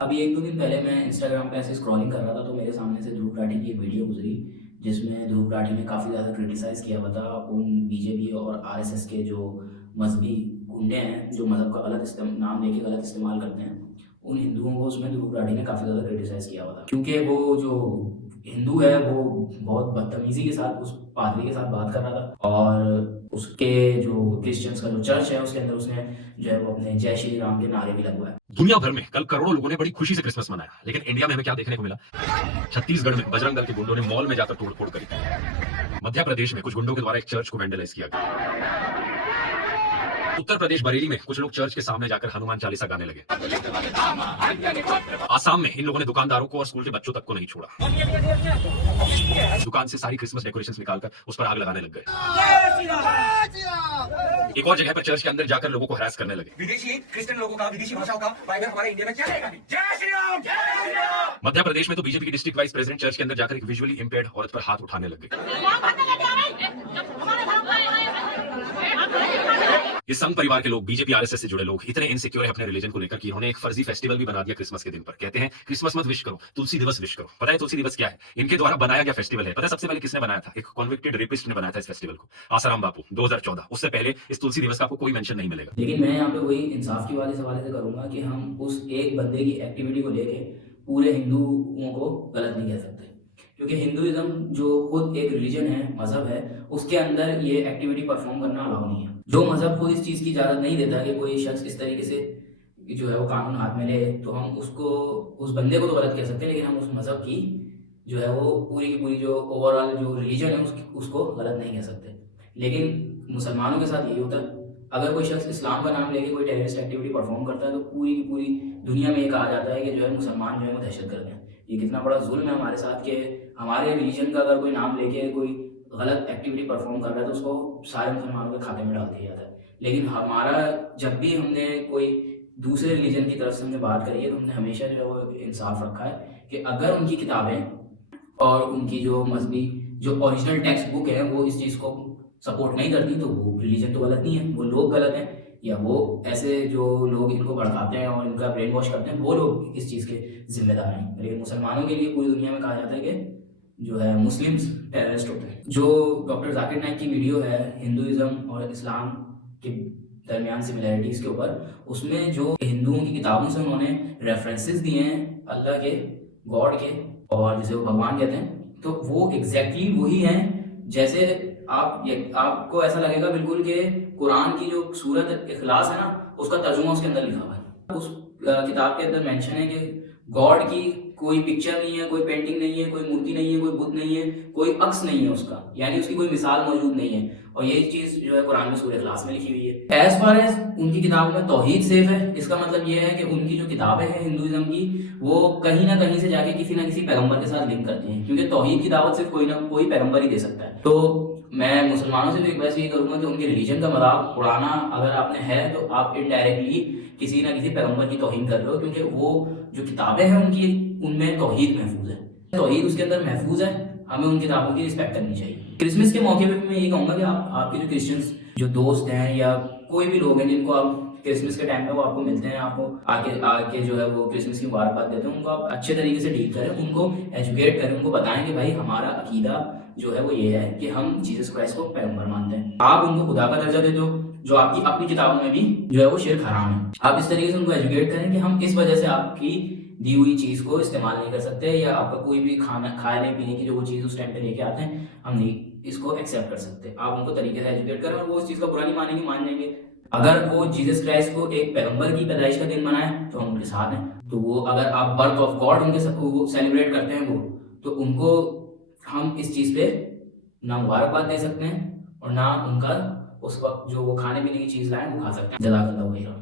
अभी 1-2 दिन पहले मैं इंस्टाग्राम पे ऐसे स्क्रॉलिंग कर रहा था, तो मेरे सामने से ध्रुव राठी की एक वीडियो गुज़री, जिसमें ध्रुव राठी ने काफ़ी ज़्यादा क्रिटिसाइज़ किया हुआ था उन बीजेपी और आरएसएस के जो मज़हबी गुंडे हैं, जो मज़हब का गलत नाम लेके गलत इस्तेमाल करते हैं। उन हिंदुओं को उसमें ध्रुव राठी ने काफ़ी ज़्यादा क्रिटिसाइज़ किया हुआ था। क्योंकि वो जो हिंदू है, वो बहुत बदतमीज़ी के साथ उस पादरी के साथ बात कर रहा था, और उसके जो क्रिश्चियंस का जो चर्च है, उसके अंदर उसने जो है वो अपने जय श्री राम के नारे भी लगवाए। दुनिया भर में कल करोड़ों लोगों ने बड़ी खुशी से क्रिसमस मनाया, लेकिन इंडिया में हमें क्या देखने को मिला? छत्तीसगढ़ में बजरंग दल के गुंडों ने मॉल में जाकर तोड़फोड़ करी। मध्य प्रदेश में कुछ गुंडों के द्वारा एक चर्च को वैंडलाइज किया गया। उत्तर प्रदेश बरेली में कुछ लोग चर्च के सामने जाकर हनुमान चालीसा गाने लगे। आसाम में इन लोगों ने दुकानदारों को और स्कूल के बच्चों तक को नहीं छोड़ा। दुकान से सारी क्रिसमस डेकोरेशंस निकालकर उस पर आग लगाने लग गए। एक और जगह पर चर्च के अंदर जाकर लोगों को हरास करने लगे। विदेशी क्रिश्चियन लोगों का विदेशी भाषाओं का बाइबल हमारे इंडिया में चलेगा नहीं। जय श्री राम, जय श्री राम। मध्य प्रदेश में तो बीजेपी की डिस्ट्रिक्ट वाइस प्रेसिडेंट चर्च के अंदर जाकर एक विजुअली इंपेयर्ड औरत पर हाथ उठाने लग गए। ये संघ परिवार के लोग, बीजेपी आरएसएस से जुड़े लोग इतने इनसिक्योर है अपने रिलीजन को लेकर कि उन्होंने एक फर्जी फेस्टिवल भी बना दिया क्रिसमस के दिन पर। कहते हैं क्रिसमस मत विश करो, तुलसी दिवस विश करो। पता है तुलसी दिवस क्या है? इनके द्वारा बनाया गया फेस्टिवल है। पता है सबसे पहले किसने बनाया था? एक कॉन्विक्टेड रेपिस्ट ने बनाया था इस फेस्टिवल को, आसाराम बापू, 2014। उससे पहले इस तुलसी दिवस का आपको कोई मेंशन नहीं मिलेगा। लेकिन मैं यहाँ पे वही इंसाफ की वाले हवाले से करूंगा कि हम उस एक बंदे की एक्टिविटी को लेके पूरे हिंदुओं को गलत नहीं कह सकते, क्योंकि हिंदुइज्म जो खुद एक रिलीजन है, मजहब है, उसके अंदर ये एक्टिविटी परफॉर्म करना अलाउ नहीं है। जो मजहब को इस चीज़ की इजाज़त नहीं देता कि कोई शख्स इस तरीके से जो है वो कानून हाथ में ले, तो हम उसको, उस बंदे को तो गलत कह सकते हैं, लेकिन हम उस मजहब की जो है वो पूरी की पूरी जो ओवरऑल जो रिलीजन है उसको गलत नहीं कह सकते। लेकिन मुसलमानों के साथ यही होता है, अगर कोई शख्स इस्लाम का नाम लेके कोई टेररिस्ट एक्टिविटी परफॉर्म करता है, तो पूरी की पूरी दुनिया में ये कहा जाता है कि जो है मुसलमान जो है वो दहशतगर्द हैं। ये कितना बड़ा जुल्म है हमारे साथ कि हमारे रिलीजन का अगर कोई नाम लेके कोई गलत एक्टिविटी परफॉर्म कर रहा है, तो उसको सारे मुसलमानों के खाते में डाल दिया जाता है। लेकिन हमारा, जब भी हमने कोई दूसरे रिलीजन की तरफ से हमने बात करी है, तो हमने हमेशा जो है वो इंसाफ रखा है कि अगर उनकी किताबें और उनकी जो मजहबी जो ओरिजिनल टेक्स्ट बुक है वो इस चीज़ को सपोर्ट नहीं करती, तो वो रिलीजन तो गलत नहीं है, वो लोग गलत हैं, या वो ऐसे जो लोग इनको भड़काते हैं और इनका ब्रेन वॉश करते हैं, वो लोग इस चीज़ के जिम्मेदार हैं। लेकिन मुसलमानों के लिए पूरी दुनिया में कहा जाता है कि जो है मुस्लिम्स टेररिस्ट होते हैं। जो डॉक्टर जाकिर नाइक की वीडियो है हिंदुइज्म और इस्लाम के दरमियान सिमिलैरिटीज़ के ऊपर, उसमें जो हिंदुओं की किताबों से उन्होंने रेफरेंसेस दिए हैं अल्लाह के, गॉड के, और जिसे वो भगवान कहते हैं, तो वो एग्जैक्टली वही हैं जैसे आपको ऐसा लगेगा बिल्कुल कि कुरान की जो सूरत इखलास है ना, उसका तर्जुमा उसके अंदर लिखा हुआ है। उस किताब के अंदर मेंशन है कि गॉड की कोई पिक्चर नहीं है, कोई पेंटिंग नहीं है, कोई मूर्ति नहीं है, कोई बुत नहीं है, कोई अक्स नहीं है उसका, यानी उसकी कोई मिसाल मौजूद नहीं है, और यही चीज़ जो है कुरान में सूरह इखलास में लिखी हुई है। एज फार एज उनकी किताबों में तौहीद सेफ है, इसका मतलब ये है कि उनकी जो किताबें हैं हिंदुइज्म की, वो कहीं ना कहीं से जाके किसी ना किसी पैगंबर के साथ लिंक करती हैं, क्योंकि तौहीद की दावत सिर्फ कोई ना कोई पैगंबर ही दे सकता है। तो मैं मुसलमानों से भी एक वैसे ये करूँगा कि उनके रिलीजन का मजाक उड़ाना अगर आपने है, तो आप इनडायरेक्टली किसी ना किसी पैगंबर की तौहीन कर रहे हो, क्योंकि वो जो किताबें हैं उनकी, उनमें तौहीद महफूज है, तौहीद उसके अंदर महफूज है, हमें उन किताबों की रिस्पेक्ट करनी चाहिए। क्रिसमस के मौके पे मैं ये कहूँगा कि आपके जो क्रिश्चियंस जो दोस्त हैं या कोई भी लोग हैं जिनको आप क्रिसमस के टाइम पे वो आपको मिलते हैं, आपको आके जो है वो क्रिसमस की मुबारकबाद देते हैं, उनको आप अच्छे तरीके से डील करें, उनको एजुकेट करें, उनको बताएं कि भाई हमारा अकीदा जो है वो ये है कि हम जीसस क्राइस्ट को पैगंबर मानते हैं। आप उनको खुदा का दर्जा देते हो, जो आपकी अपनी किताबों में भी जो है वो शिर्क हराम है। आप इस तरीके से उनको एजुकेट करें कि हम इस वजह से आपकी दी हुई चीज़ को इस्तेमाल नहीं कर सकते, या आपका कोई भी खाने पीने की जो वो चीज़ उस टाइम पे लेके आते हैं, हम नहीं इसको एक्सेप्ट कर सकते। आप उनको तरीके से एजुकेट करें और वो उस चीज़ का बुरा नहीं मानेंगे, मान जाएंगे। अगर वो जीसस क्राइस्ट को एक पैगंबर की पैदाइश का दिन मनाए, तो हम उनके साथ हैं। तो वो अगर आप बर्थ ऑफ गॉड उनके वो सेलिब्रेट करते हैं, वो तो उनको हम इस चीज़ पे ना मुबारकबाद दे सकते हैं, और ना उनका उस वक्त जो वो खाने पीने की चीज़ लाएं वो खा सकते हैं। जज़ाकल्लाह खैर।